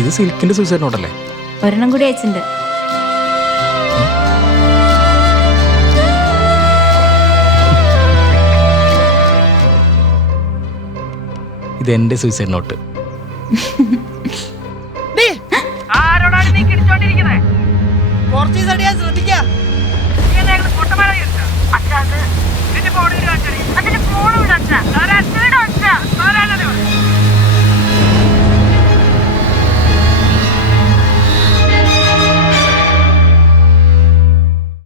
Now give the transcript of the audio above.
ഇത് സിൽക്കിന്റെ സൂസൈഡ് നോട്ടല്ലേ? ഒരെണ്ണം കൂടി അയച്ചിട്ടുണ്ട്. ഇത് എന്റെ സൂസൈഡ് നോട്ട്.